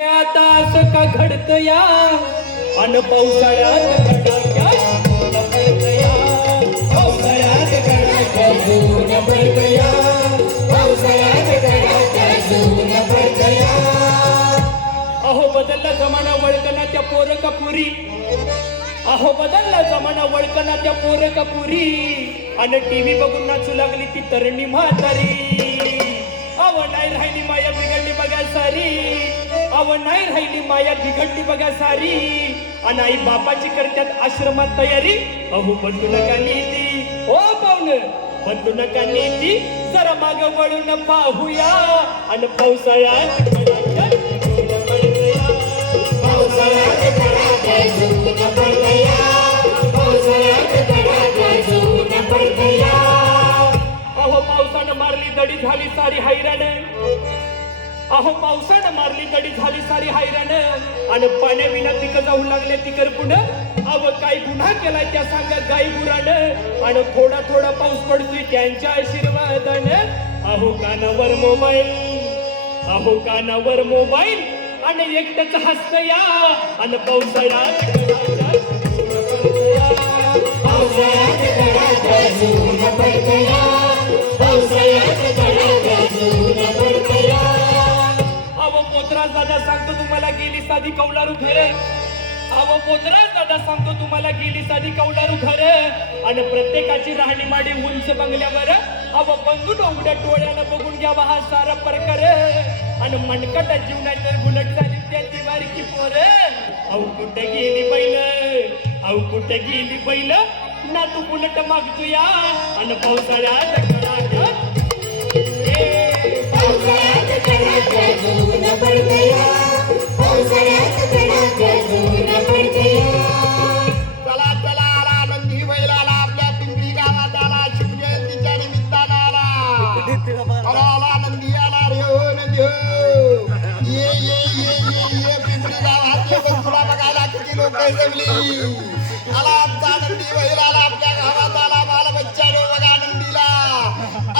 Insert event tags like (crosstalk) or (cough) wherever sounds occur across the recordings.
आता असं का घडत या अन पावसाळ्यात कडाक्यात ऊन या. पावसाळ्यात या. पावसाळ्यात या. अहो बदलला जमाना वळकना त्या पोर कपुरी अहो बदलला जमाना वळकना त्या पोर कपुरी अन टीव्ही बघून नाचू लागली ती तरणी म्हातारी अहो नाही राहिली माया बिघडली बघा सारी अव नाही राहिली माया बिघडली बघा सारी. आणि आई बापाची करत्यात आश्रमात तयारी. अहो बंधू नका नीती. हो, ओ पाहुण. बंधू नका नीती. जरा माग वळून पाहूया. आणि पावसाळ्यात अहो पावसानं मारली दडी झाली सारी हैराण अहो पावसानं मारली दडी झाली सारी हैराण. आणि पाण्याविना पिकं जाऊ लागले तिकर पुढं. अव काय गुन्हा केलाय त्या सांगा गाई गुरान. आणि थोडा थोडा पाऊस पडतोय त्यांच्या आशीर्वादानं. अहो कानावर मोबाईल. अहो कानावर मोबाईल. आणि एकटच हसत या. आणि पावसाळ्यात साधी कौलारू घर. अहो पोतराज दादा सांगतो तुम्हाला गेली साधी कौलारू घर. आणि प्रत्येकाची राहणी माडी उंच बंगल्यावर अहो बंधून उघड्या डोळ्यानं बघून घ्यावा हा सारा प्रकार आणि मनकटा जीवनाच्या गुलट झाली त्याची बारकी पोर. अहो कुठे गेली बैल? अहो कुठे गेली बैल? ना तू बुलट मागतो या आणि पावसाळ्यात कडाक्यात पावसाळ्यात लोक जमली आला आमचा नंदी बैल आला आपल्या गावात आला बाल बच्चानो बघा आनंदीला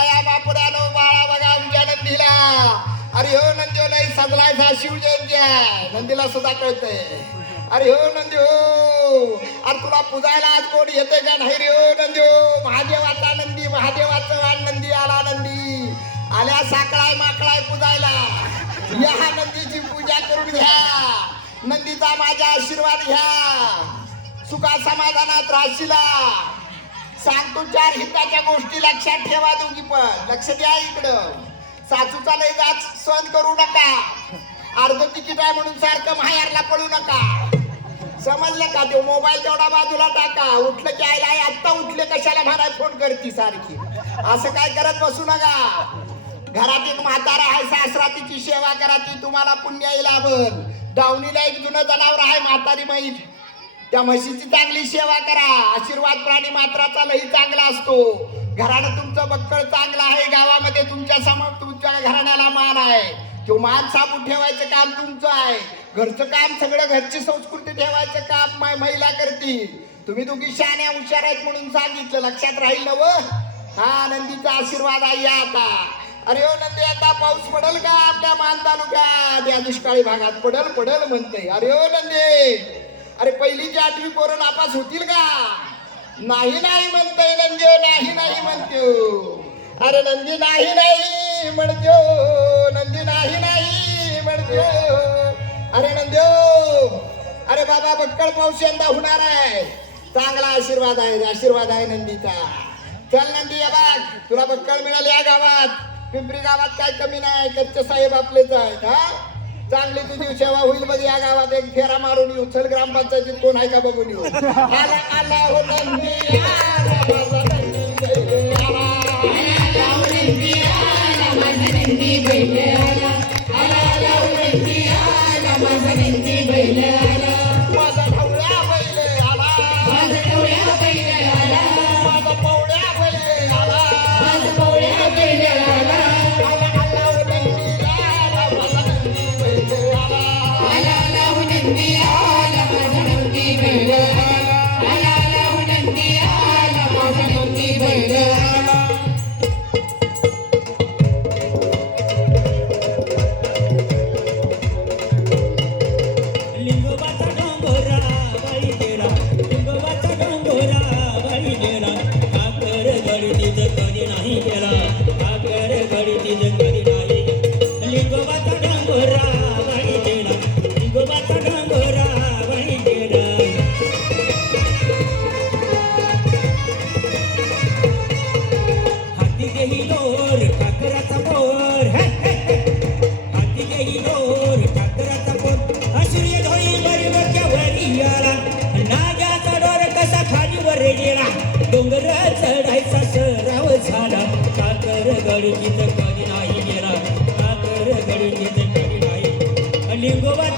आया बापुरानो बाळा बघा आमच्या आनंदीला अरे हो नंदी लय सजलाय सा शिवजयंती आहे नंदीला सुद्धा कळतंय अरे हो नंदी हो अरे तुला पुजायला आज कोण येते का नाही रे हो नंदी हो महादेवाचा नंदी महादेवाचा वाण नंदी आला नंदी आल्या साकळाय माकळाय पुजायला. या नंदीची पूजा करून घ्या. नंदीचा माझा आशीर्वाद घ्या. सुखा समाधानात राशीला. सांगतो चार हिताच्या गोष्टी लक्षात ठेवा दोघी पण. लक्ष द्या इकडं. सासूचा लय जाच सहन करू नका. अर्ध तिकीट आहे म्हणून सारखं माहेरला पळू नका. समजलं का तो मोबाईल तेवढा बाजूला टाका. उठलं की आईला आहे आत्ता उठले कशाला म्हणाय फोन करती सारखी? असं काय करत बसू नका. घरात एक म्हातारा आहे सासरा तिची सेवा करा ती तुम्हाला पुण्य लाभल दावणीला एक जुनं जनावर आहे म्हातारी माईल त्या म्हशीची चांगली सेवा करा. आशीर्वाद प्राणी मात्राचा लई चांगला असतो. घराणं तुमचं बक्कळ चांगलं आहे गावामध्ये तुमच्यासमोर तुमच्या घराण्याला मान आहे. तो मान साबून ठेवायचं काम तुमचं आहे. घरचं काम सगळं घरची संस्कृती ठेवायचं काम माय महिला करतील. तुम्ही दोघी शहाण्या हुशार आहेत म्हणून सांगितलं. लक्षात राहील ना व हा नंदीचा आशीर्वाद आहे या आता. अरे हो ओ नंदी आता पाऊस पडल का आपल्या मान तालुक्यात? या दुष्काळी भागात पडल पडल म्हणते अरे हो नंदी अरे पहिलीची आठवी पोरं नापास होतील का? नाही नाही म्हणतोय नंदी नाही नाही म्हणतो हो. अरे नंदी नाही नाही म्हणतो हो. नंदी नाही नाही म्हणतो अरे नंद्यो अरे बाबा बक्कळ पाऊस यंदा होणार आहे. चांगला आशीर्वाद आहे आशीर्वाद आहे नंदीचा. चल नंदी या बाग तुला बक्कळ मिळाली या गावात. पिंपरी गावात काय कमी नाही कच्चे साहेब आपलेच आहेत हा? चांगली तुझी सेवा होईल बघ या गावात एक फेरा मारून येऊ. चल ग्रामपंचायतीत कोण आहे का बघून येऊ? (laughs) आला आला हो नंदी आला be, baby. नाही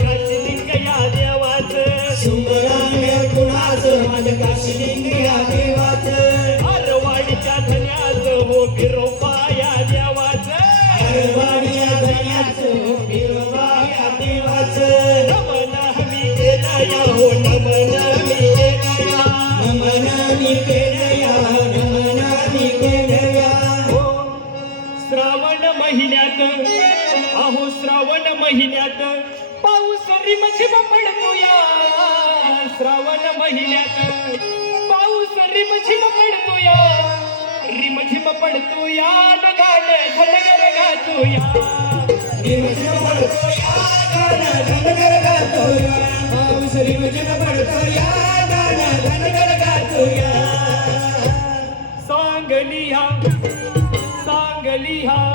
काशिलिंग या देवाचं सुंबरान हे कुणाचं माझ्या काशिलिंग या देवाचं. अरवाडीच्या धन्याचं हो बिरोबा या देवाचं. अरवाडीच्या धन्याचं हो बिरोबा या देवाचं. नमन मी केलं या हो नमन मी केलं या नमन मी केलं या नमन मी केलं या हो श्रावण महिन्यात अहो श्रावण महिन्यात पाऊस रिमझिम पडतो या श्रावण महिन्यात पाऊस रिमझिम पडतो या रिमझिम पडतो या नगान घनगर गातो या रिमझिम पडतो या गान घनगर गातो या पाऊस रिमझिम पडतो या गान घनगर गातो या सांगलिया सांगलिया सांगलिया